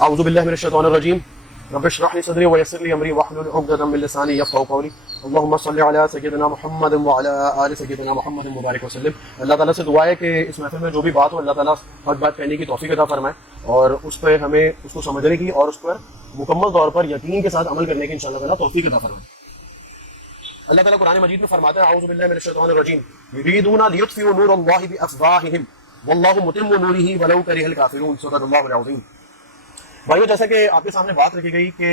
اعوذ باللہ من الشیطان الرجیم رب اشرح لي صدری ويسر لي امری واحلل عقدۃ من لسانی یفقهوا قولی اللهم صل علی سیدنا محمد وعلی آل سیدنا محمد مبارک وسلم۔ اللہ تعالیٰ سے دعا ہے کہ اس محفل میں جو بھی بات ہو اللہ تعالیٰ حق بات کہنے کی توفیق عطا فرمائے اور اس پہ ہمیں اس کو سمجھنے کی اور اس پر مکمل طور پر یقین کے ساتھ عمل کرنے کی انشاءاللہ تعالیٰ توفیق عطا فرمائے۔ اللہ تعالیٰ قرآن مجید میں فرماتا ہے اعوذ باللہ من الشیطان الرجیم یریدون لیطفئوا نور اللہ بافواہہم واللہ متم نورہ ولو کرہ الکافرون، صدق اللہ العظیم۔ بھائیو، جیسا کہ آپ کے سامنے بات رکھی گئی کہ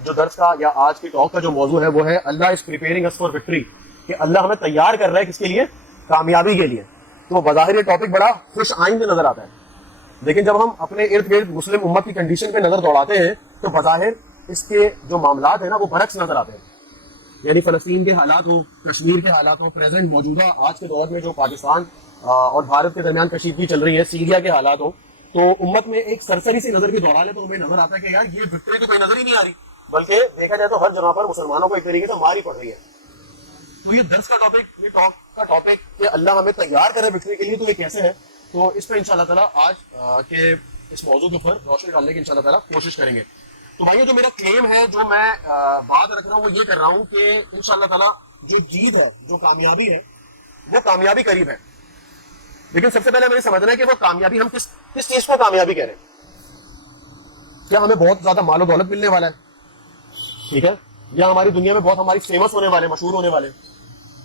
جو درس کا یا آج کی ٹاک کا جو موضوع ہے وہ ہے اللہ is preparing us for victory, کہ اللہ ہمیں تیار کر رہا ہے کس کے لیے؟ کامیابی کے لیے۔ تو بظاہر یہ ٹاپک بڑا خوش آئند نظر آتا ہے، لیکن جب ہم اپنے ارد گرد مسلم امت کی کنڈیشن پہ نظر دوڑاتے ہیں تو بظاہر اس کے جو معاملات ہیں نا وہ برعکس نظر آتے ہیں۔ یعنی فلسطین کے حالات ہوں، کشمیر کے حالات ہوں، پریزنٹ موجودہ آج کے دور میں جو پاکستان اور بھارت کے درمیان کشیدگی چل رہی ہے، سیریا کے حالات ہوں، تو امت میں ایک سرسری سی نظر کی دوڑا لے تو ہمیں نظر آتا ہے کہ یار یہ وکٹری تو کوئی نظر ہی نہیں آ رہی، بلکہ دیکھا جائے تو ہر جگہ پر مسلمانوں کو ایک طریقے سے مار ہی پڑ رہی ہے۔ تو یہ درس کا ٹاپک، یہ ٹاک کا ٹاپک کہ اللہ ہمیں تیار کرے وکٹری کے لیے، تو یہ کیسے ہے؟ تو اس پہ انشاءاللہ تعالیٰ آج کے اس موضوع کے اوپر روشنی ڈالنے کی انشاءاللہ تعالیٰ کوشش کریں گے۔ تو بھائیو، جو میرا کلیم ہے، جو میں بات رکھ رہا ہوں، وہ یہ کر رہا ہوں کہ انشاءاللہ تعالیٰ جو جیت ہے، جو کامیابی ہے، وہ کامیابی قریب ہے۔ لیکن سب سے پہلے ہمیں سمجھنا ہے کہ وہ کامیابی ہم کس چیز کو کامیابی کہہ رہے ہیں۔ کیا ہمیں بہت زیادہ مال و دولت ملنے والا ہے، ٹھیک ہے، یا ہماری دنیا میں بہت ہماری فیمس ہونے والے، مشہور ہونے والے،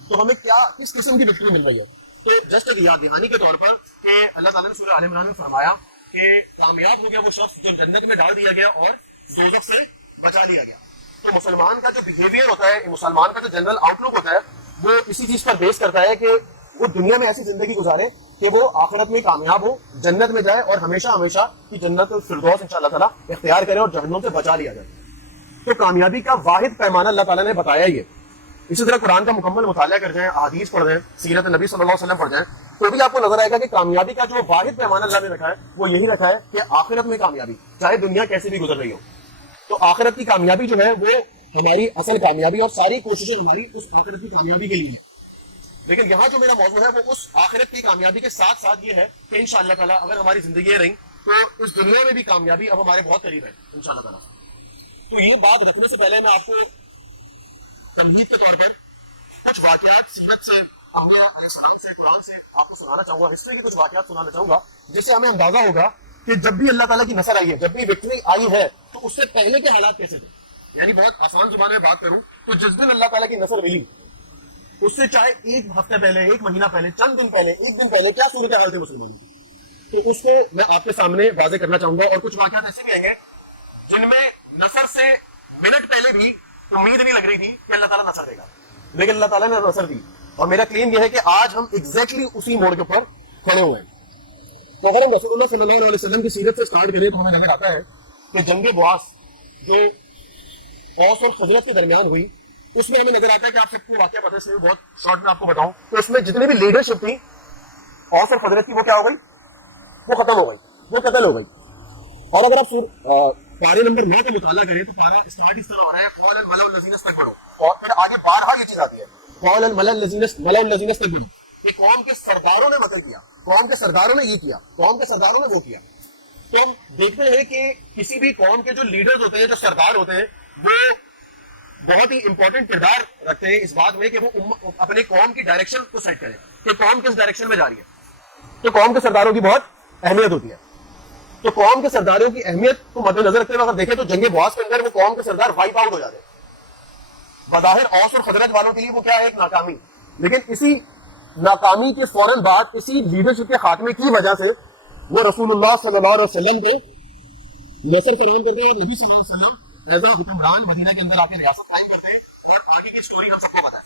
تو ہمیں کیا کس قسم کی وکٹری مل رہی ہے؟ تو جسٹ یاد دہانی کے طور پر کہ اللہ تعالیٰ نے سورہ آل عمران میں فرمایا کہ کامیاب ہو گیا وہ شخص جو جنت میں ڈال دیا گیا اور دوزخ سے بچا لیا گیا۔ تو مسلمان کا جو بیہیویئر ہوتا ہے، مسلمان کا جو جنرل آؤٹ لک ہوتا ہے، وہ اسی چیز پر بیس کرتا ہے کہ وہ دنیا میں ایسی زندگی گزارے کہ وہ آخرت میں کامیاب ہو، جنت میں جائے اور ہمیشہ ہمیشہ کی جنت الفردوس انشاءاللہ تعالیٰ اختیار کرے اور جہنم سے بچا لیا جائے۔ تو کامیابی کا واحد پیمانہ اللہ تعالیٰ نے بتایا یہ۔ اسی طرح قرآن کا مکمل مطالعہ کر جائیں، احادیث پڑھ جائیں، سیرت نبی صلی اللہ علیہ وسلم پڑھ جائیں، تو بھی آپ کو نظر آئے گا کہ کامیابی کا جو واحد پیمانہ اللہ نے رکھا ہے وہ یہی رکھا ہے کہ آخرت میں کامیابی، چاہے دنیا کیسی بھی گزر رہی ہو۔ تو آخرت کی کامیابی جو ہے وہ ہماری اصل کامیابی، اور ساری کوششیں ہماری اس آخرت کی کامیابی کے لیے ہے۔ لیکن یہاں جو میرا موضوع ہے وہ اس آخرت کی کامیابی کے ساتھ ساتھ یہ ہے کہ انشاءاللہ تعالیٰ اگر ہماری زندگیاں رہیں تو اس دنیا میں بھی کامیابی اب ہمارے بہت قریب ہے انشاءاللہ تعالیٰ۔ تو یہ بات رکھنے سے پہلے میں آپ کو تمہید کے طور پر کچھ واقعات سیرت سے، اسلام سے، قرآن سے آپ کو سنانا چاہوں گا، ہسٹری کے کچھ واقعات سنانا چاہوں گا، جس سے ہمیں اندازہ ہوگا کہ جب بھی اللہ تعالیٰ کی نصر آئی ہے، جب بھی وکٹری آئی ہے، تو اس سے پہلے کے حالات کیسے تھے۔ یعنی بہت آسان زبان میں بات کروں تو جس دن اللہ تعالیٰ کی نصر ملی، اس سے چاہے ایک ہفتے پہلے، ایک مہینہ پہلے، چند دن پہلے، ایک دن پہلے کیا صورتحال تھے مسلمانوں کی، تو اس کو میں آپ کے سامنے واضح کرنا چاہوں گا۔ اور کچھ واقعات ایسے بھی آئیں گے جن میں نصر سے منٹ پہلے بھی امید نہیں لگ رہی تھی کہ اللہ تعالیٰ نصر دے گا، لیکن اللہ تعالیٰ نے نصر دی۔ اور میرا کلیم یہ ہے کہ آج ہم ایگزیکٹلی اسی موڑ کے اوپر کھڑے ہوئے ہیں۔ تو اگر ہم رسول اللہ صلی اللہ علیہ وسلم کی سیرت سے اسٹارٹ کریں تو ہمیں نظر آتا ہے کہ جنگ بواس جو اوس اور خزرج کے درمیان ہوئی، اس میں ہمیں نظر آتا ہے کہ آپ سب کو واقعہ پتہ ہے، اس میں بہت شارٹ میں آپ کو بتاؤں تو اس میں جتنی بھی لیڈرشپ تھی اوس اور خزرج کی، وہ کیا ہو گئی؟ وہ ختم ہو گئی، وہ قتل ہو گئی۔ اور اگر آپ پارے نمبر 9 کا مطالعہ کریں تو پارا اسٹارٹ اس طرح ہو رہا ہے قال الملأ الذین استكبروا، اور پھر آگے بارہا یہ چیز آتی ہے قال الملأ الذین استكبروا، کہ قوم کے سرداروں نے مطلب کیا، قوم کے سرداروں نے یہ کیا، قوم کے سرداروں نے وہ کیا۔ تو ہم دیکھتے ہیں کہ کسی بھی قوم کے جو لیڈرز ہوتے ہیں، جو سردار ہوتے ہیں، وہ بہت ہی امپورٹنٹ کردار رکھتے ہیں اس بات میں کہ وہ اپنے قوم کی ڈائریکشن کو سیٹ کریں کہ قوم کس ڈائریکشن میں جا رہی ہے۔ تو قوم کے سرداروں کی بہت اہمیت ہوتی ہے۔ تو قوم کے سرداروں کی اہمیت کو مد نظر رکھتے ہوئے اگر دیکھیں تو جنگ بواس کے اندر وہ قوم کے سردار وائپ آؤٹ ہو جاتے ہیں۔ بظاہر اوس اور خزرج والوں کے لیے وہ کیا ہے؟ ایک ناکامی، لیکن اسی ناکامی کے فوراً بعد اسی لیڈرشپ کے خاتمے کی وجہ سے وہ رسول اللہ صلی اللہ علیہ وسلم کو نصر فراہم کرتے ہیں، نبی صلی اللہ علیہ وسلم ایز اے حکمران مدینہ کے اندر اپنی ریاست قائم کرتے ہیں، اور آگے کی اسٹوری ہم سب کو پتہ ہے۔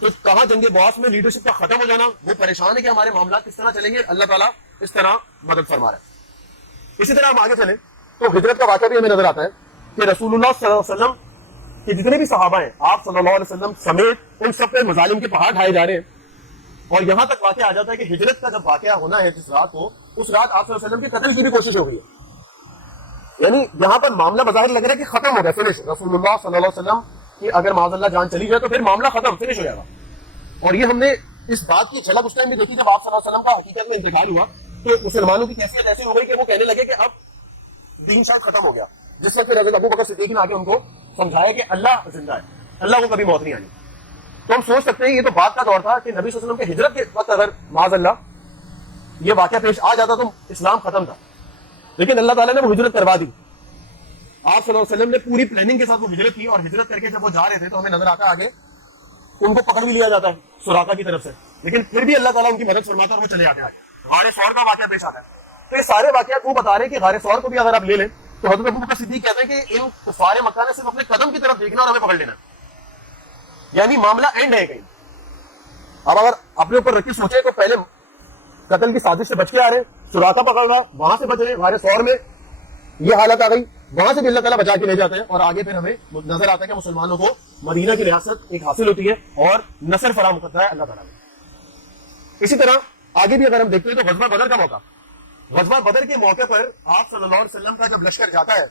تو کہاں جنگ بواس میں لیڈرشپ کا ختم ہو جانا، وہ پریشان ہے کہ ہمارے معاملات کس طرح چلیں گے، اللہ تعالیٰ اس طرح مدد فرما رہا ہے۔ اسی طرح ہم آگے چلیں تو ہجرت کا واقعہ بھی ہمیں نظر آتا ہے کہ رسول اللہ صلی اللہ علیہ وسلم کے جتنے بھی صحابہ ہیں، آپ صلی اللہ علیہ وسلم سمیت، ان سب پہ مظالم کے پہاڑ ڈھائے جا رہے ہیں، اور یہاں تک واقعہ آ جاتا ہے کہ ہجرت کا جب واقعہ ہونا ہے جس رات کو، اس رات آپ صلی اللہ علیہ وسلم کے قتل کی بھی کوشش ہو گئی ہے۔ یعنی یہاں پر معاملہ بظاہر لگ رہا ہے کہ ختم ہو گیا، فنش، رسول اللہ صلی اللہ علیہ وسلم کی اگر معاذ اللہ جان چلی جائے تو پھر معاملہ ختم، فنش ہو جائے گا۔ اور یہ ہم نے اس بات کی جھلک اس ٹائم بھی دیکھی جب آپ صلی اللہ علیہ وسلم کا حقیقت میں انتقال ہوا، تو مسلمانوں کی کیفیت ایسی ہو گئی کہ وہ کہنے لگے کہ اب دین شاید ختم ہو گیا، جس سے پھر حضرت ابو بکر صدیق نے آ کے ان کو سمجھایا کہ اللہ زندہ ہے، اللہ کو کبھی موت نہیں آنی. تو ہم سوچ سکتے ہیں یہ تو بات کا دور تھا کہ نبی صلی اللہ علیہ وسلم کے ہجرت کے وقت اگر معاذ اللہ یہ واقعہ پیش آ جاتا تو اسلام ختم تھا، لیکن اللہ تعالیٰ نے وہ ہجرت کروا دی. آپ صلی اللہ علیہ وسلم نے پوری پلاننگ کے ساتھ وہ ہجرت کی، اور ہجرت کر کے جب وہ جا رہے تھے تو ہمیں نظر آتا ہے آگے ان کو پکڑ بھی لیا جاتا ہے سراقہ کی طرف سے، لیکن پھر بھی اللہ تعالیٰ ان کی مدد فرماتا ہے اور وہ چلے آتے ہیں آگے. غار ثور کا واقعہ پیش آتا ہے. تو یہ سارے واقعات وہ بتا رہے ہیں کہ غار ثور کو بھی اگر آپ لے لیں تو حضرت ابو بکر صدیق کہتے ہیں کہ ان کفار مکہ نے صرف اپنے قدم کی طرف دیکھنا اور ہمیں پکڑ لینا، یعنی معاملہ اینڈ ہے کہیں. اب اگر اپنے اوپر رکھ کے سوچے تو پہلے قتل کی سازش سے بچ کے آ رہے، سراقہ پکڑ رہا ہے، وہاں سے بچ رہے، غار ثور میں یہ حالت آ گئی، وہاں سے بھی اللہ تعالیٰ بچا کے لے جاتے ہیں، اور آگے پھر ہمیں نظر آتا ہے کہ مسلمانوں کو مدینہ کی ریاست ایک حاصل ہوتی ہے اور نصر فراہم کرتا ہے اللہ تعالیٰ نے. اسی طرح آگے بھی اگر ہم دیکھتے ہیں تو غزوہ بدر کا موقع، غزوہ بدر کے موقع پر آپ صلی اللہ علیہ وسلم کا جب لشکر جاتا ہے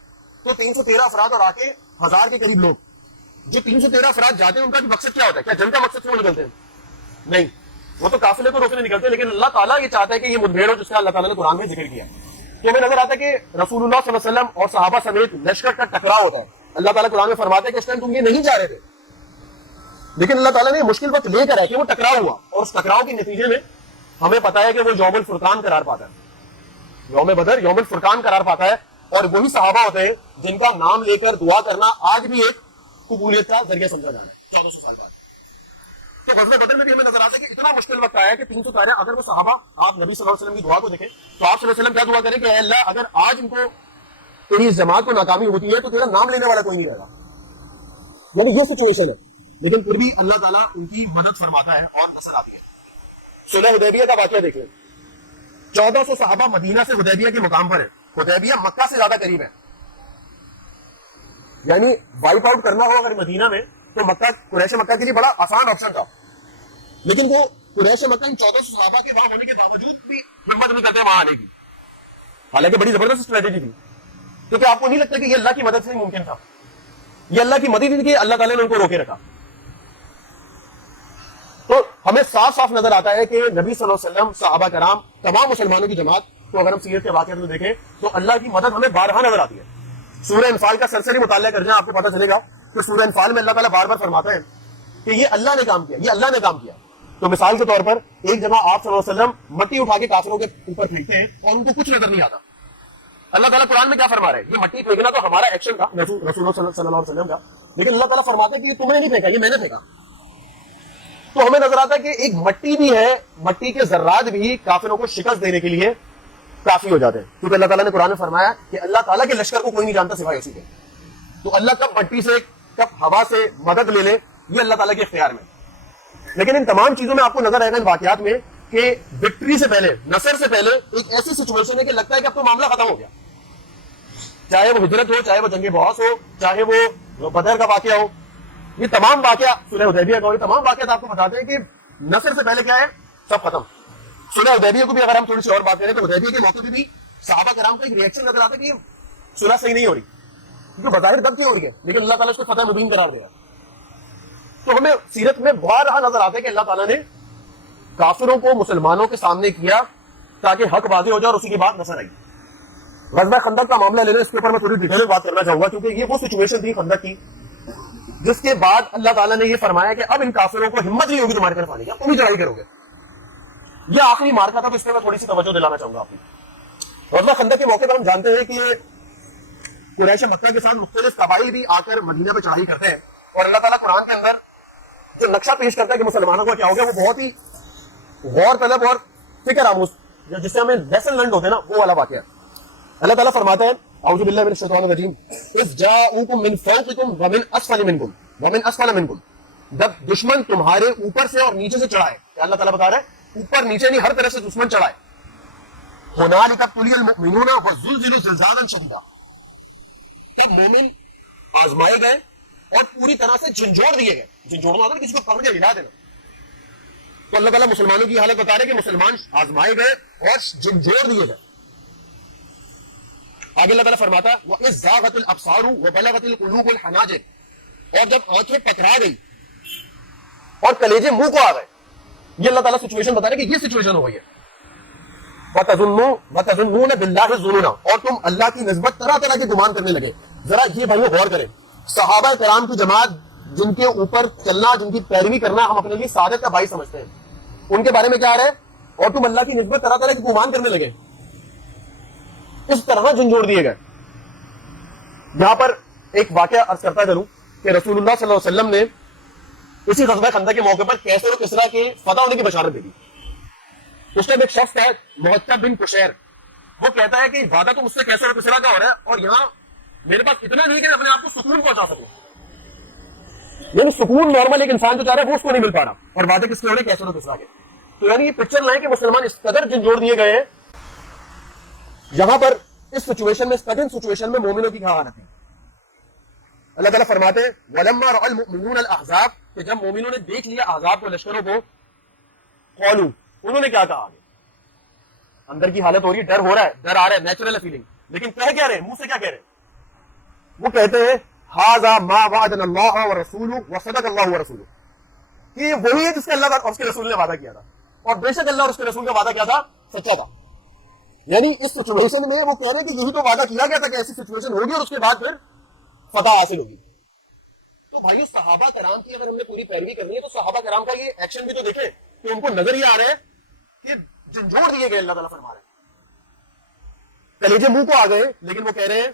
تو 313 افراد اور آ کے 1000 کے قریب لوگ. جو 313 افراد جاتے ہیں ان کا بھی مقصد کیا ہوتا ہے؟ کیا جنگ کا مقصد سے وہ نکلتے ہیں؟ نہیں، وہ تو قافلے کو روکنے نکلتے ہیں، لیکن اللہ تعالیٰ یہ چاہتا ہے کہ یہ مدبھیڑ ہو جس کا اللہ تعالیٰ نے قرآن میں ذکر کیا. تو ہمیں نظر آتا ہے کہ رسول اللہ صلی اللہ علیہ وسلم اور صحابہ سمیت لشکر کا ٹکراؤ ہوتا ہے. اللہ تعالیٰ قرآن میں فرماتا ہے کہ اس ٹائم تم یہ نہیں جا رہے تھے، لیکن اللہ تعالیٰ نے مشکل وقت لے کر ہے کہ وہ ٹکراؤ ہوا، اور اس ٹکراؤ کے نتیجے میں ہمیں پتا ہے کہ وہ یوم الفرقان قرار پاتا ہے. یوم بدر یوم الفرقان قرار پاتا ہے، اور وہی صحابہ ہوتے ہیں جن کا نام لے کر دعا کرنا آج بھی ایک قبولیت کا ذریعہ سمجھا جانا ہے 1400 سال بعد. تو غزوہ بدر میں بھی ہمیں نظر آتا ہے کہ اتنا مشکل وقت آیا کہ 313 اگر وہ صحابہ آپ نبی صلی اللہ علیہ وسلم کی دعا کو دیکھیں تو آپ صلی اللہ علیہ وسلم کیا دعا کریں کہ اے اللہ اگر آج ان کو تیری اس جماعت کو ناکامی ہوتی ہے تو تیرا نام لینے والا کوئی نہیں رہے گا. یعنی یہ سچویشن ہے، لیکن پھر بھی اللہ تعالیٰ ان کی مدد فرماتا ہے اور نصر آتی ہے. صلح حدیبیہ کا واقعہ دیکھ لیں. 1400 صحابہ مدینہ سے حدیبیہ کے مقام پر ہے. حدیبیہ مکہ سے زیادہ قریب ہے، یعنی وائپ آؤٹ کرنا ہو اگر مدینہ میں تو مکہ قریش مکہ کے لیے بڑا آسان آپشن تھا، لیکن وہ قریش مکہ ان 1400 صحابہ کے وہاں ہونے کے باوجود بھی ہمت نہیں کرتے وہاں آنے کی، حالانکہ بڑی زبردست اسٹریٹجی تھی. کیونکہ آپ کو نہیں لگتا کہ یہ اللہ کی مدد سے ہی ممکن تھا؟ یہ اللہ کی مدد تھی کہ اللہ تعالیٰ نے ان کو روکے رکھا. تو ہمیں صاف صاف نظر آتا ہے کہ نبی صلی اللہ علیہ وسلم، صحابہ کرام، تمام مسلمانوں کی جماعت کو اگر ہم سیرت کے واقعات میں دیکھیں تو اللہ کی مدد ہمیں بارہا نظر آتی ہے. سورہ انفال کا سرسری مطالعہ کر جائیں آپ کو پتہ چلے گا کہ سورہ انفال میں اللہ تعالیٰ بار بار فرماتا ہے کہ یہ اللہ نے کام کیا، یہ اللہ نے کام کیا. تو مثال کے طور پر ایک جگہ آپ صلی اللہ علیہ وسلم مٹی اٹھا کے کافروں کے اوپر پھینکتے ہیں اور ان کو کچھ نظر نہیں آتا. اللہ تعالیٰ قرآن میں کیا فرما رہے ہیں؟ یہ مٹی پھینکنا تو ہمارا ایکشن تھا رسول اللہ صلی اللہ علیہ وسلم کا، لیکن اللہ تعالیٰ فرماتے ہیں کہ یہ تم نے نہیں پھینکا، یہ میں نے پھینکا. تو ہمیں نظر آتا ہے کہ ایک مٹی بھی ہے، مٹی کے ذرات بھی کافروں کو شکست دینے کے لیے کافی ہو جاتے ہیں، کیونکہ اللہ تعالیٰ نے قرآن میں فرمایا کہ اللہ تعالیٰ کے لشکر کو کوئی نہیں جانتا سوائے اسی کے. تو اللہ کب مٹی سے کب ہوا سے مدد لے لے یہ اللہ تعالیٰ کے اختیار میں. لیکن ان تمام چیزوں میں آپ کو نظر آئے گا ان واقعات میں کہ وکٹری سے پہلے، نصر سے پہلے ایک ایسی سچویشن ہے کہ لگتا ہے کہ اب تو معاملہ ختم ہو گیا. چاہے وہ ہجرت ہو، چاہے وہ جنگ بعوث ہو، چاہے وہ بدر کا واقعہ ہو، یہ تمام واقعہ صلح حدیبیہ کا ہو، یہ تمام واقعات آپ کو بتاتے ہیں کہ نصر سے پہلے کیا ہے؟ سب ختم. صلح حدیبیہ کو بھی اگر ہم تھوڑی سی اور بات کریں تو حدیبیہ کے موقع پہ بھی صحابہ کرام کا ایک ریئیکشن نظر آتا ہے کہ صلح صحیح نہیں ہو رہی، کیونکہ بظاہر دب کی ہو رہی ہے، لیکن اللہ تعالیٰ اس کو فتح مبین قرار دیا. تو ہمیں سیرت میں بہت رہا نظر آتا ہے کہ اللہ تعالیٰ نے کافروں کو مسلمانوں کے سامنے کیا تاکہ حق واضح ہو جائے اور اسی کے بعد نصر آئی. غزوہ خندق کا معاملہ لینا، اس کے اوپر میں تھوڑی ڈیٹیل میں بات کرنا چاہوں گا کیونکہ یہ وہ سچویشن تھی خندق کی جس کے بعد اللہ تعالیٰ نے یہ فرمایا کہ اب ان کافروں کو ہمت نہیں ہوگی تمہاری طرف آنے کی، اب تم ہی چڑھائی کرو گے. یہ آخری مارکا تھا، تو اس پہ میں تھوڑی سی توجہ دلانا چاہوں گا آپ کو. غزوہ خندق کے موقع پر ہم جانتے ہیں کہ قریش مکہ کے ساتھ مختلف قبائل بھی آ کر مدینہ پہ چڑھائی کرتے ہیں، اور اللہ تعالیٰ قرآن کے اندر جو نقشہ پیش کرتا ہے کہ مسلمانوں کو کیا ہوگا، وہ بہت ہی غور طلب اور فکر آموز، جس سے ہمیں لیسن لرنڈ ہوتے ہیں نا، وہ والا واقعہ. اللہ تعالیٰ فرماتا ہے اعوذ باللہ من الشیطان الرجیم اذ جاءوکم من فوقکم ومن اسفل منکم، جب دشمن تمہارے اوپر سے اور نیچے سے چڑھائے. اللہ تعالیٰ بتا رہا ہے اوپر نیچے نہیں، ہر طرف سے دشمن چڑھائے. ہنالک ابتلی المؤمنون وزلزلوا زلزالا شدیدا، تب مومن آزمائے گئے اور پوری طرح سے جھنجھوڑ دیے گئے. جھنجھوڑنا ہوتا ہے کسی کو پکڑ کے ہلا دینا. تو اللہ تعالیٰ مسلمانوں کی حالت بتا رہے کہ مسلمان آزمائے گئے اور جھنجھوڑ دیے گئے. آگے اللہ تعالیٰ فرماتا ہے وَإِذْ زَاغَتِ الْأَبْصَارُ وَبَلَغَتِ الْقُلُوبُ الْحَنَاجِرَ، اور جب آنکھیں پکڑا گئی اور کلیجے منہ کو آ گئے. یہ اللہ تعالیٰ سچویشن بتا رہے کہ یہ سچویشن ہو گئی ہے. وَتَظُنُّونَ بِاللَّهِ الظُّنُونَ، اور تم اللہ کی نسبت طرح طرح کے گمان کرنے لگے. ذرا یہ بھائیوں غور کریں، صحابہ کرام کی جماعت جن کے اوپر چلنا، جن کی پیروی کرنا ہم اپنے لیے سعادت کا باعث سمجھتے ہیں، ان کے بارے میں کیا آ رہا ہے؟ اور تم اللہ کی نسبت طرح طرح کے گمان کرنے لگے. اس طرح جھنجھوڑ دیے گئے. یہاں پر ایک واقعہ عرض کرتا چلوں کہ رسول اللہ صلی اللہ علیہ وسلم نے اسی غزوہ خندق کے موقع پر کیسر و کسریٰ کے فتح ہونے کی بشارت دے دی. اس ٹائم ایک شخص ہے معتب بن قشیر، وہ کہتا ہے کہ وعدہ تو مجھ سے کیسر و کسریٰ کا ہو رہا ہے اور یہاں میرے پاس اتنا نہیں کہ اپنے آپ کو سکون پہنچا سکوں. یعنی سکون نارمل ایک انسان جو چاہ رہا ہے وہ اس کو نہیں مل پا رہا، اور وعدے کس کے ہو رہے؟ کیسر و کسریٰ کے. تو یعنی یہ پکچر لائیں کہ مسلمان اس قدر جھنجھوڑ دیے گئے ہیں. یہاں پر اس سچویشن میں، اس کٹھن سچویشن میں مومنوں کی کیا حالت ہے؟ اللہ تعالیٰ فرماتے ہیں وَلَمَّا رَأَى الْمُؤْمِنُونَ الْأَحْزَابَ، کہ جب مومنوں نے دیکھ لیا احزاب کو، لشکروں کو، قالوا، انہوں نے کیا کہا؟ اندر کی حالت ہو رہی ہے، ڈر ہو رہا ہے، ڈر آ رہا ہے، نیچرل فیلنگ، لیکن کہہ کیا رہے ہیں؟ منہ سے کیا کہہ رہے ہیں؟ وہ کہتے ہیں هَذَا مَا وَعَدَنَا اللَّهُ وَرَسُولُهُ وَصَدَقَ اللَّهُ وَرَسُولُهُ، کہ یہ وہی ہے جس کا اللہ اور اس کے رسول نے وعدہ کیا تھا، اور بے شک اللہ اور اس کے رسول کا وعدہ کیا تھا؟ سچا تھا. یعنی اس سچویشن میں وہ کہہ رہے ہیں کہ یہی تو وعدہ کیا گیا تھا کہ ایسی سچویشن ہوگی اور اس کے بعد پھر فتح حاصل ہوگی. تو بھائیو صحابہ کرام کی اگر ہم نے پوری پیروی کرنی ہے تو صحابہ کرام کا یہ ایکشن بھی تو دیکھیں کہ ان کو نظر ہی آ رہا ہے کہ جھنجھوڑ دیے گئے. اللہ تعالیٰ فرما رہے ہیں کلیجے منہ کو آ گئے، لیکن وہ کہہ رہے ہیں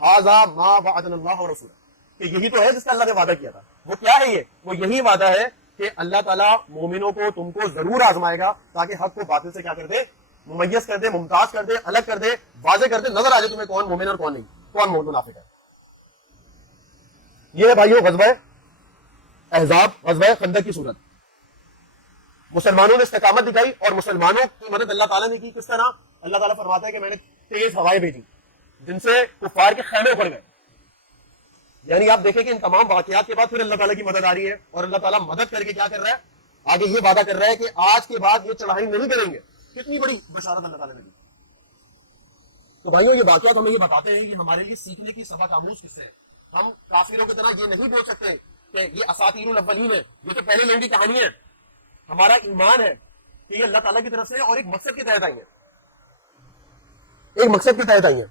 ہذا ما وعدنا اللہ ورسولہ، کہ یہی تو ہے جس کا اللہ نے وعدہ کیا تھا. وہ کیا ہے؟ وہ یہی وعدہ ہے کہ اللہ تعالیٰ مومنوں کو، تم کو ضرور آزمائے گا تاکہ حق کو باطل سے کیا کر دے؟ ممیز کر دے، ممتاز کر دے، الگ کر دے، واضح کر دے، نظر آ جائے تمہیں کون مومن اور کون نہیں، کون منافق ہے. یہ ہے بھائیو غزوہ احزاب، غزوہ خندق کی صورت. مسلمانوں نے استقامت دکھائی اور مسلمانوں کی مدد اللہ تعالیٰ نے کی. کس طرح؟ اللہ تعالیٰ فرماتا ہے کہ میں نے تیز ہوائیں بھیجی جن سے کفار کے خیمے اکھڑ گئے. یعنی آپ دیکھیں کہ ان تمام واقعات کے بعد پھر اللہ تعالیٰ کی مدد آ رہی ہے، اور اللہ تعالیٰ مدد کر کے کیا کر رہا ہے؟ آگے یہ وعدہ کر رہا ہے کہ آج کے بعد یہ چڑھائی نہیں کریں گے. کتنی بڑی بشارت اللہ تعالیٰ نے دی. تو بھائیوں یہ واقعات ہمیں یہ بتاتے ہیں کہ ہمارے لیے سیکھنے کی سبق آموز کس سے ہے. ہم کافروں کی طرح یہ نہیں بول سکتے کہ یہ اساطیر الاولین ہے، یہ تو پہلے لوگوں کی کہانی ہے. ہمارا ایمان ہے کہ یہ اللہ تعالیٰ کی طرف سے اور ایک مقصد کے تحت آئی ہے، ایک مقصد کے تحت آئی ہے.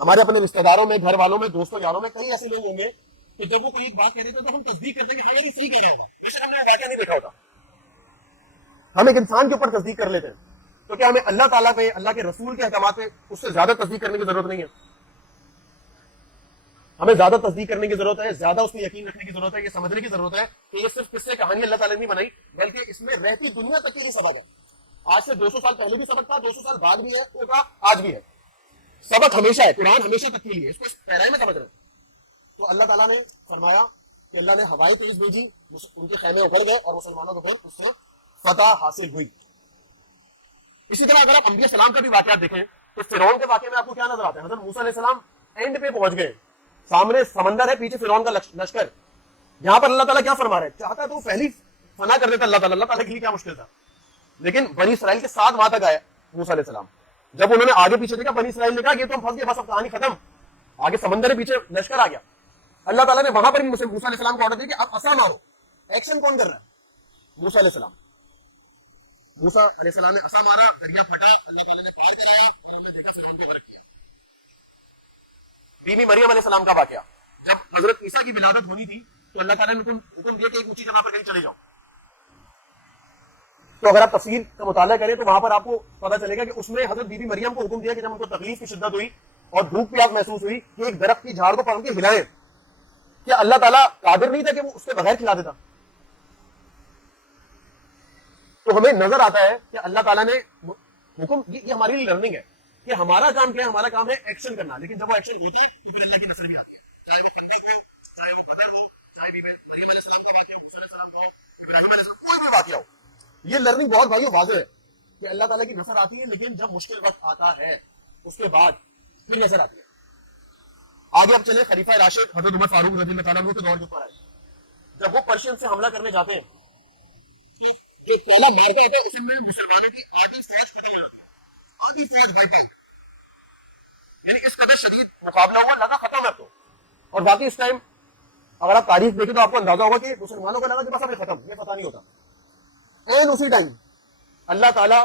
ہمارے اپنے رشتہ داروں میں، گھر والوں میں، دوستوں یاروں میں کئی ایسے لوگ ہوں گے کہ جب وہ کوئی ایک بات کہہ دیتے تو ہم تصدیق کرتے ہیں کہ ہاں یہ صحیح کہہ رہا تھا، بے شک ہم نے وہ واقعہ نہیں دیکھا ہوتا. ہم ایک انسان کے اوپر تصدیق کر لیتے ہیں، تو کیا ہمیں اللہ تعالیٰ پہ، اللہ کے رسول کے احکامات پہ اس سے زیادہ تصدیق کرنے کی ضرورت نہیں ہے؟ ہمیں زیادہ تصدیق کرنے کی ضرورت ہے، زیادہ اس میں یقین رکھنے کی ضرورت ہے، یہ سمجھنے کی ضرورت ہے کہ یہ صرف قصے کہانی اللہ تعالیٰ نے نہیں بنائی، بلکہ اس میں رہتی دنیا تک کے یہ سبق ہے. آج سے 200 سال پہلے بھی سبق تھا، 200 سال بعد بھی ہے، ہوگا، آج بھی ہے. سبق ہمیشہ ہے، قرآن ہمیشہ تک کے لیے، اس کو اس پیرائے میں سمجھ رہے. تو اللہ تعالیٰ نے فرمایا کہ اللہ نے ہوائیں تیز بھیجی، ان کے خیمے اکھڑ گئے اور مسلمانوں کو پھر اس سے فتح حاصل ہوئی. اسی طرح اگر آپ انبیاء السلام کا بھی واقعات دیکھیں تو فرعون کے واقعے میں آپ کو کیا نظر آتا ہے؟ حضرت موسیٰ علیہ السلام اینڈ پہ پہنچ گئے، سامنے سمندر ہے، پیچھے فرعون کا لشکر. یہاں پر اللہ تعالیٰ کیا فرما رہے ہیں؟ چاہتا تو پہلی فنا کر دیتا اللہ تعالیٰ. اللہ تعالیٰ کے لیے کیا مشکل تھا؟ لیکن بنی اسرائیل کے ساتھ وہاں تک آیا موسیٰ علیہ السلام. جب انہوں نے آگے پیچھے دیکھا، بنی اسرائیل نے کہا یہ تو ہم پھنس گئے، بس اب کہانی ختم. آگے سمندر ہے، پیچھے لشکر آ گیا. اللہ تعالیٰ نے وہاں پر موسیٰ علیہ السلام کو آرڈر دیا کہ اب عصا مارو. ایکشن کون کر رہا ہے؟ موسیٰ علیہ السلام. موسیٰ علیہ السلام نے عصا مارا، دریا پھٹا، اللہ تعالیٰ نے پار کرایا اور انہوں نے دیکھا فرعون کو غرق کیا. بی بی مریم علیہ السلام کا واقعہ، جب حضرت عیسیٰ کی ولادت ہونی تھی تو اللہ تعالیٰ نے حکم دیا کہ ایک اونچی جگہ پر کہیں چلے جاؤ. تو اگر آپ تفسیر کا مطالعہ کریں تو وہاں پر آپ کو پتا چلے گا کہ اس میں حضرت بی بی مریم کو حکم دیا کہ جب ان کو تکلیف کی شدت ہوئی اور بھوک پیاس محسوس ہوئی کہ ایک درخت کی جھاڑ کو پکڑ کے ہلائیں. کیا اللہ تعالیٰ قادر نہیں تھا کہ وہ اس کے بغیر کھلا دیتا؟ تو ہمیں نظر آتا ہے کہ اللہ تعالیٰ نے حکم، یہ ہماری لیے لرننگ ہے کہ ہمارا کام کیا ہے؟ ہمارا کام ہے ایکشن کرنا. لیکن جب وہ ایکشن ہوتی ہے تو پھر اللہ کی نصر بھی آتی ہے، چاہے وہ خندق ہو، چاہے وہ بدر ہو، چاہے مریم علیہ السلام کا واقعہ ہو، موسیٰ علیہ السلام کا ہو، ابراہیم علیہ السلام، کوئی بھی واقعہ ہو. یہ لرننگ بہت بھائیو واضح ہے کہ اللہ تعالیٰ کی نصر آتی ہے، لیکن جب مشکل وقت آتا ہے اس کے بعد پھر نظر آتی ہے. آگے اب چلے خلیفہ راشد حضرت عمر فاروق رضی اللہ تعالیٰ عنہ کے دور کے اوپر آئے. جب وہ پرشین سے حملہ کرنے جاتے ہیں کہ جو پہلا مارکا ہوتا ہے اس میں مسلمانوں کی آدھی فوج ختم ہو جاتی ہے، آدھی فوج بھائی بھائی، یعنی اس قدر شدید مقابلہ ہوا، لگا ختم ہے. تو اور باقی اس ٹائم اگر آپ تاریخ دیکھیں تو آپ کو اندازہ ہوگا کہ مسلمانوں کو لگا کہ بس اب یہ ختم، یہ پتہ نہیں ہوتا. اینڈ اسی ٹائم اللہ تعالیٰ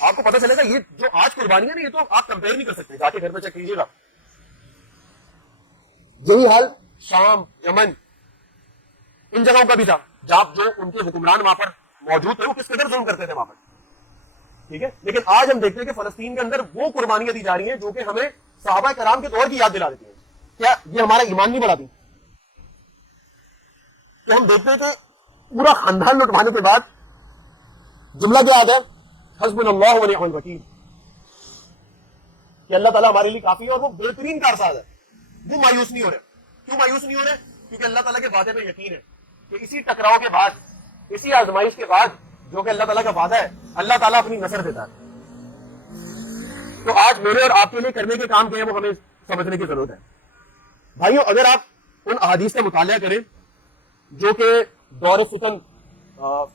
آپ کو پتہ چلے گا یہ جو آج قربانیاں نا یہ تو آپ کمپیئر نہیں کر سکتے, جا کے گھر میں چیک کیجیے گا. یہی حال شام, یمن, ان جگہوں کا بھی تھا جب جو ان کے حکمران وہاں پر موجود تھے وہ کس قدر ظلم کرتے تھے وہاں پر. ٹھیک ہے, لیکن آج ہم دیکھتے ہیں کہ فلسطین کے اندر وہ قربانیاں دی جا رہی ہیں جو کہ ہمیں صحابہ کرام کے دور کی یاد دلا دیتی ہیں. کیا یہ ہمارا ایمان نہیں بڑھاتی؟ کہ ہم دیکھتے ہیں کہ پورا خاندان لٹوانے کے بعد جملہ کیا آتا ہے, حسبنا اللہ ونعم الوکیل, کہ اللہ تعالیٰ ہمارے لیے کافی ہے اور وہ بہترین کارساز ہے. وہ مایوس نہیں ہو رہے. کیوں مایوس نہیں ہو رہے؟ کیونکہ اللہ تعالیٰ کے وعدے پہ یقین ہے کہ اسی ٹکراؤ کے بعد, اسی آزمائش کے بعد جو کہ اللہ تعالیٰ کا وعدہ ہے, اللہ تعالیٰ اپنی نصر دیتا ہے. تو آج میرے اور آپ کے لیے کرنے کے کام کیا ہے وہ ہمیں سمجھنے کی ضرورت ہے. بھائیوں, اگر آپ ان احادیث کا مطالعہ کریں جو کہ دور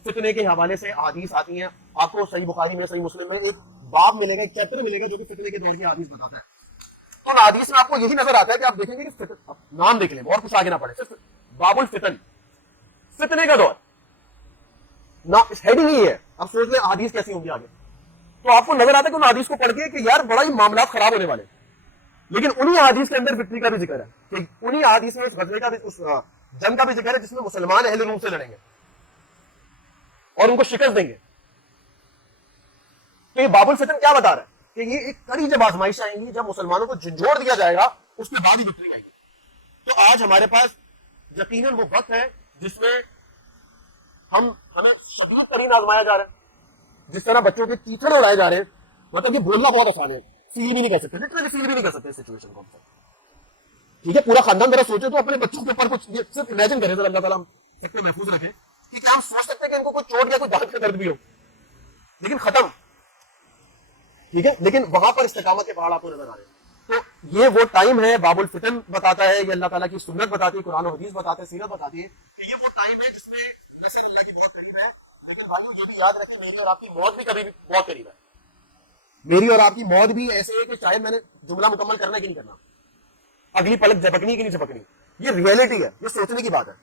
فتنے کے حوالے سے احادیث آتی ہیں, آپ کو صحیح بخاری میں, صحیح مسلم میں ایک باب ملے گا, ایک چیپٹر ملے گا جو کہ فتنے کے دور کی احادیث بتاتا ہے. تو ان احادیث میں آپ کو یہی نظر آتا ہے کہ آپ دیکھیں گے کہ نام دیکھ لیں اور کچھ آگے نہ پڑے, صرف باب الفتن, فتنے کا دور نہ, ہیڈنگ ہی ہے. اب سوچ لیں احادیث کیسی ہوں گی آگے, تو آپ کو نظر آتا ہے کہ ان احادیث کو پڑھ کے کہ یار بڑا ہی معاملات خراب ہونے والے, لیکن انہی احادیث کے اندر وکٹری کا بھی ذکر ہے, کہ انہی احادیث میں اس غزوے کا بھی, اس جنگ کا بھی ذکر ہے جس میں مسلمان اہل روم سے لڑیں گے اور ان کو شکست دیں گے. تو یہ باب الفتن کیا بتا رہا ہے کہ یہ ایک کڑی جب آزمائش آئیں گی, جب مسلمانوں کو جھنجھوڑ دیا جائے گا, اس کے بعد ہی وکٹری آئے گی. تو آج ہمارے پاس یقیناً وہ وقت ہے جس میں ہمیں شدید ترین آزمایا جا رہا ہے. جس طرح بچوں کے کیچڑ اڑائے جا رہے ہیں, مطلب یہ بولنا بہت آسان ہے, فیل بھی نہیں کر سکتے, لٹرلی فیل بھی نہیں کر سکتے اس سچویشن کو. ٹھیک ہے, پورا خاندان ذرا سوچے تو اپنے بچوں کے اوپر کچھ صرف امیجن کریں, اللہ تعالیٰ سب کو محفوظ رکھے. کہ ہم سوچ سکتے ہیں کہ ان کو کوئی چوٹ یا کوئی دانت کا درد بھی ہو, لیکن ختم. ٹھیک ہے, لیکن وہاں پر استقامت کے پہاڑ آپ کو نظر آ رہے ہیں. تو یہ وہ ٹائم ہے, باب الفتن بتاتا ہے, یہ اللہ تعالیٰ کی سنت بتاتی ہے, قرآن و حدیث بتاتے ہیں, سیرت بتاتی ہے کہ یہ وہ ٹائم ہے جس میں نصر اللہ کی بہت قریب ہے. لیکن بھائیو یہ بھی یاد رکھیں, میری اور آپ کی موت بھی کبھی بہت قریب ہے. میری اور آپ کی موت بھی ایسے ہے کہ شاید میں نے جملہ مکمل کرنا کہ نہیں کرنا, اگلی پلک جھپکنی کہ نہیں جھپکنی, یہ ریئلٹی ہے, یہ سوچنے کی بات ہے.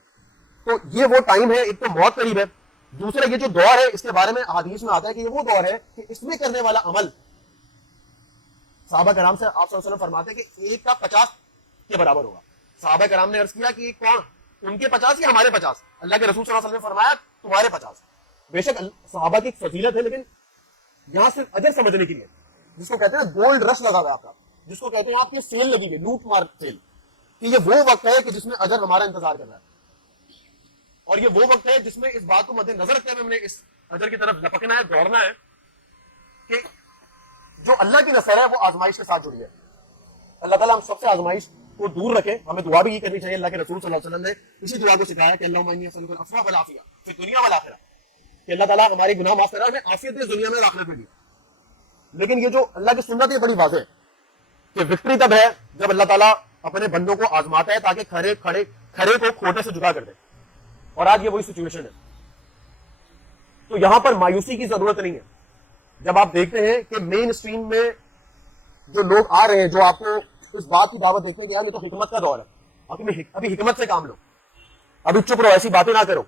تو یہ وہ ٹائم ہے, ایک تو موت قریب ہے, دوسرا یہ جو دور ہے اس کے بارے میں حدیث میں آتا ہے کہ یہ وہ دور ہے کہ اس میں کرنے والا عمل, صحابہ کرام سے آپ صلی اللہ علیہ وسلم فرماتے ہیں کہ ایک کا 50 کے برابر ہوگا. صحابہ کرام نے عرض کیا کہ کون, ان کے 50 یا ہمارے 50؟ اللہ کے رسول صلی اللہ علیہ وسلم نے فرمایا تمہارے 50. بے شک صحابہ کی ایک فضیلت ہے, لیکن یہاں صرف اجر سمجھنے کے لیے, جس کو کہتے ہیں گولڈ رش لگا ہوا آپ کا, جس کو کہتے ہیں آپ کی سیل لگی ہوئی, لوٹ مار سیل, کہ یہ وہ وقت ہے کہ جس میں اجر ہمارا انتظار کر رہا ہے. اور یہ وہ وقت ہے جس میں اس بات کو مد نظر رکھتے ہوئے ہم نے اس اجر کی طرف لپکنا ہے, دوڑنا ہے, کہ جو اللہ کی نصر ہے وہ آزمائش کے ساتھ جڑی ہے. اللہ تعالیٰ ہم سب سے آزمائش کو دور رکھے. ہمیں دعا بھی یہ کرنی چاہیے, اللہ کے رسول صلی اللہ علیہ وسلم نے اسی دعا کو سکھایا کہ اللہم انی اسألک العفو والعافیہ فی الدنیا والآخرہ, کہ اللہ تعالیٰ ہمارے گناہ معاف کرے, ہمیں عافیت دے دنیا میں اور آخرت میں بھی. لیکن یہ جو اللہ کی سنت ہے بڑی واضح ہے کہ وکٹری تب ہے جب اللہ تعالیٰ اپنے بندوں کو آزماتا ہے تاکہ کھڑے کو کھوٹے سے جدا کر دے. اور آج یہ وہی سچویشن ہے. تو یہاں پر مایوسی کی ضرورت نہیں ہے. جب آپ دیکھتے ہیں کہ مین اسٹریم میں جو لوگ آ رہے ہیں, جو آپ کو اس بات کی دعوت دیتے ہیں کہ یار یہ تو حکمت کا دور ہے, ابھی حکمت سے کام لو, ابھی چپ رہو, ایسی باتیں نہ کرو,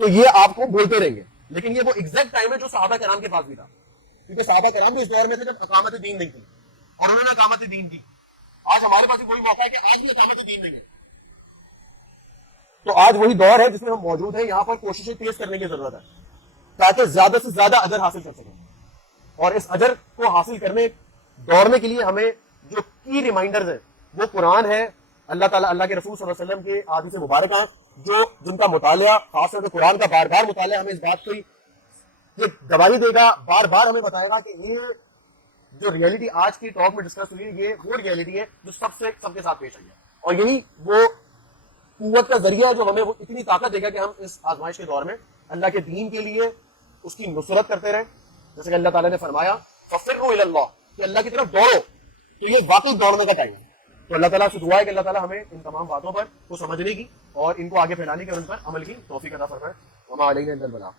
تو یہ آپ کو بولتے رہیں گے. لیکن یہ وہ ایگزیکٹ ٹائم ہے جو صحابہ کرام کے پاس بھی تھا, کیونکہ صحابہ کرام بھی اس دور میں تھے جب اقامت دین نہیں تھی, اور انہوں نے اقامت دین کی. آج ہمارے پاس وہی موقع ہے کہ آج بھی اقامت دین نہیں ہے. تو آج وہی دور ہے جس میں ہم موجود ہیں. یہاں پر کوششیں تیز کرنے کی ضرورت ہے تاکہ زیادہ سے زیادہ اجر حاصل کر سکیں. اور اس اجر کو حاصل کرنے دوڑنے کے لیے ہمیں جو کی ریمائنڈرز ہیں وہ قرآن ہے, اللہ تعالیٰ, اللہ کے رسول صلی اللہ علیہ وسلم کے احادیث مبارکہ ہیں, جن کا مطالعہ, خاص طور سے قرآن کا بار بار مطالعہ ہمیں اس بات کو یہ گواہی دے گا, بار بار ہمیں بتائے گا کہ یہ جو ریئلٹی آج کی ٹاک میں ڈسکس ہوئی ہے, یہ وہ ریئلٹی ہے جو سب کے ساتھ پیش آئی ہے. اور یہی وہ قوت کا ذریعہ ہے جو ہمیں وہ اتنی طاقت دے گا کہ ہم اس آزمائش کے دور میں اللہ کے دین کے لیے اس کی نصرت کرتے رہیں. جیسے کہ اللہ تعالیٰ نے فرمایا فَفِرُّوا إِلَى اللَّهِ, کہ اللہ کی طرف دوڑو. تو یہ واقعی دوڑنے کا ٹائم ہے. تو اللہ تعالیٰ سے دعا ہے کہ اللہ تعالیٰ ہمیں ان تمام باتوں پر کو سمجھنے کی اور ان کو آگے پھیلانے کی اور ان پر عمل کی توفیق عطا فرمائے. وما علینا الا البلاغ.